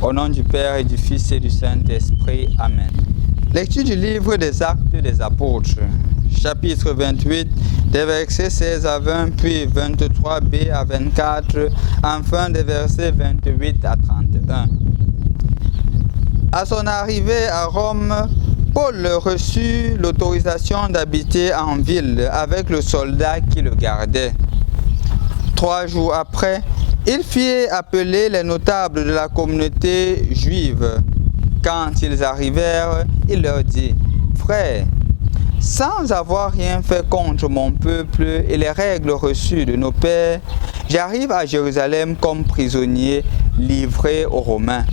Au nom du Père et du Fils et du Saint-Esprit. Amen. Lecture du livre des Actes des Apôtres, chapitre 28, des versets 16 à 20, puis 23b à 24, enfin des versets 28 à 31. À son arrivée à Rome, Paul reçut l'autorisation d'habiter en ville avec le soldat qui le gardait. 3 jours après, il fit appeler les notables de la communauté juive. Quand ils arrivèrent, il leur dit: « Frères, sans avoir rien fait contre mon peuple et les règles reçues de nos pères, j'arrive à Jérusalem comme prisonnier livré aux Romains.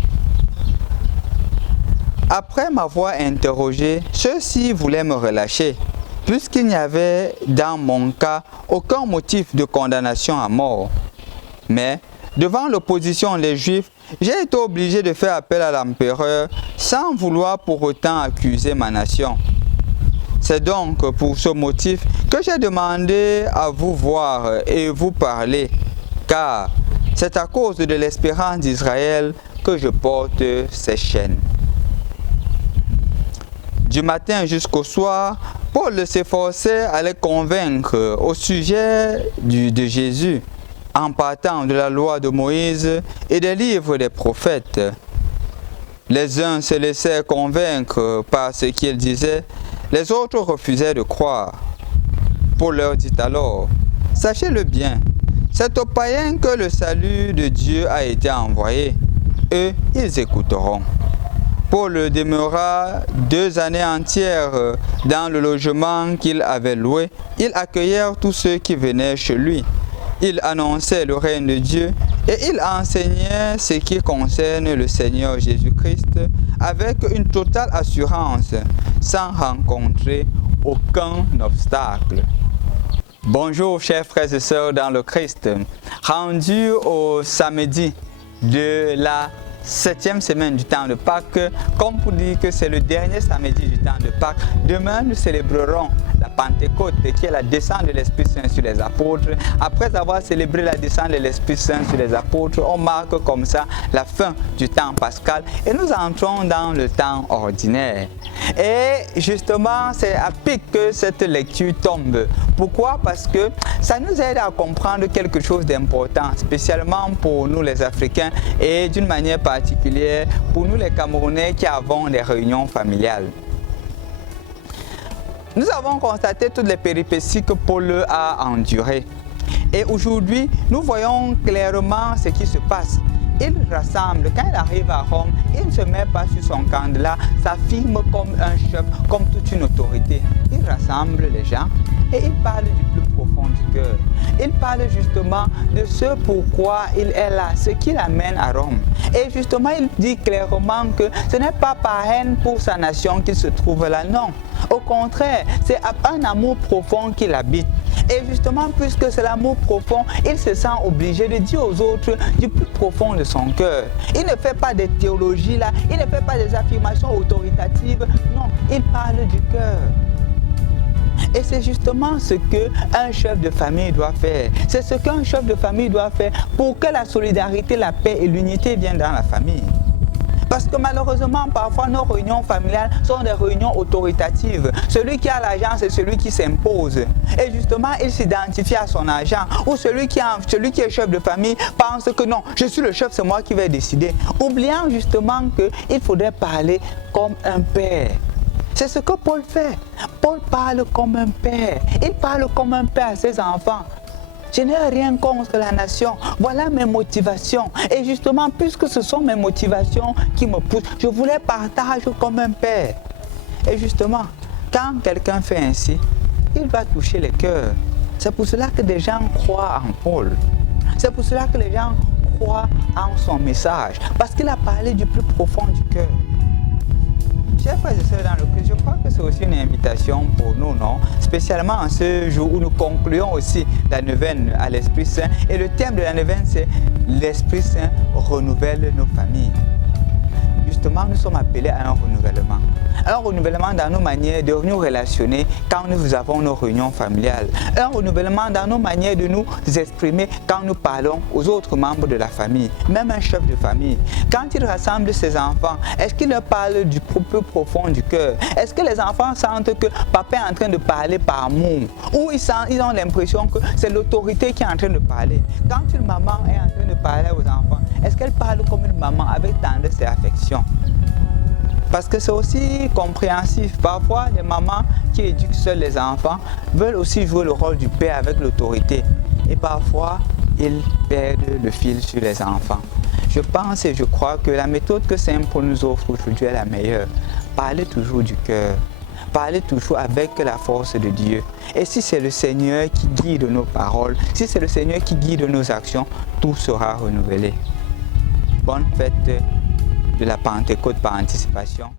Après m'avoir interrogé, ceux-ci voulaient me relâcher, puisqu'il n'y avait dans mon cas aucun motif de condamnation à mort. Mais, devant l'opposition des Juifs, j'ai été obligé de faire appel à l'empereur sans vouloir pour autant accuser ma nation. C'est donc pour ce motif que j'ai demandé à vous voir et vous parler, car c'est à cause de l'espérance d'Israël que je porte ces chaînes. » Du matin jusqu'au soir, Paul s'efforçait à les convaincre au sujet de Jésus, en partant de la loi de Moïse et des livres des prophètes. Les uns se laissaient convaincre par ce qu'ils disaient, les autres refusaient de croire. Paul leur dit alors: « Sachez-le bien, c'est aux païens que le salut de Dieu a été envoyé. Eux, ils écouteront. » Paul demeura 2 années entières dans le logement qu'il avait loué. Il accueillait tous ceux qui venaient chez lui. Il annonçait le règne de Dieu et il enseignait ce qui concerne le Seigneur Jésus-Christ avec une totale assurance, sans rencontrer aucun obstacle. Bonjour chers frères et sœurs dans le Christ. Rendu au samedi de la 7e semaine du temps de Pâques, comme pour dire que c'est le dernier samedi du temps de Pâques, demain nous célébrerons la Pentecôte, qui est la descente de l'Esprit Saint sur les apôtres. Après avoir célébré la descente de l'Esprit Saint sur les apôtres, on marque comme ça la fin du temps pascal et nous entrons dans le temps ordinaire. Et justement, c'est à pic que cette lecture tombe. Pourquoi? Parce que ça nous aide à comprendre quelque chose d'important, spécialement pour nous les Africains et d'une manière particulière pour nous les Camerounais qui avons des réunions familiales. Nous avons constaté toutes les péripéties que Paul a endurées. Et aujourd'hui, nous voyons clairement ce qui se passe. Il rassemble, quand il arrive à Rome, il ne se met pas sur son candelabre, s'affirme comme un chef, comme toute une autorité. Il rassemble les gens et il parle du plus profond du cœur. Il parle justement de ce pourquoi il est là, ce qui l'amène à Rome. Et justement, il dit clairement que ce n'est pas par haine pour sa nation qu'il se trouve là, non. Au contraire, c'est un amour profond qui l'habite. Et justement, puisque c'est l'amour profond, il se sent obligé de dire aux autres du plus profond de son cœur. Il ne fait pas de théologie là, il ne fait pas des affirmations autoritatives, non, il parle du cœur. Et c'est justement ce qu'un chef de famille doit faire. C'est ce qu'un chef de famille doit faire pour que la solidarité, la paix et l'unité viennent dans la famille. Parce que malheureusement, parfois, nos réunions familiales sont des réunions autoritatives. Celui qui a l'argent, c'est celui qui s'impose. Et justement, il s'identifie à son argent. Ou celui qui est chef de famille pense que non, je suis le chef, c'est moi qui vais décider. Oubliant justement qu'il faudrait parler comme un père. C'est ce que Paul fait. Paul parle comme un père. Il parle comme un père à ses enfants. Je n'ai rien contre la nation. Voilà mes motivations. Et justement, puisque ce sont mes motivations qui me poussent, je voulais partager comme un père. Et justement, quand quelqu'un fait ainsi, il va toucher les cœurs. C'est pour cela que des gens croient en Paul. C'est pour cela que les gens croient en son message. Parce qu'il a parlé du plus profond du cœur. Chers frères et sœurs dans le Christ, je crois que c'est aussi une invitation pour nous, non? Spécialement en ce jour où nous concluons aussi la neuvaine à l'Esprit Saint. Et le thème de la neuvaine, c'est l'Esprit Saint renouvelle nos familles. justement, nous sommes appelés à un renouvellement. Un renouvellement dans nos manières de nous relationner quand nous avons nos réunions familiales. Un renouvellement dans nos manières de nous exprimer quand nous parlons aux autres membres de la famille, même un chef de famille. Quand il rassemble ses enfants, est-ce qu'il leur parle du plus profond du cœur? Est-ce que les enfants sentent que papa est en train de parler par amour? Ou ils ont l'impression que c'est l'autorité qui est en train de parler? Quand une maman est en train de parler aux enfants, est-ce qu'elle parle comme une maman avec tendresse et affection? Parce que c'est aussi compréhensif. Parfois, les mamans qui éduquent seuls les enfants veulent aussi jouer le rôle du père avec l'autorité. Et parfois, ils perdent le fil sur les enfants. Je pense et je crois que la méthode que Saint-Paul nous offre aujourd'hui est la meilleure. Parlez toujours du cœur. Parlez toujours avec la force de Dieu. Et si c'est le Seigneur qui guide nos paroles, si c'est le Seigneur qui guide nos actions, tout sera renouvelé. Bonne fête de la Pentecôte par anticipation.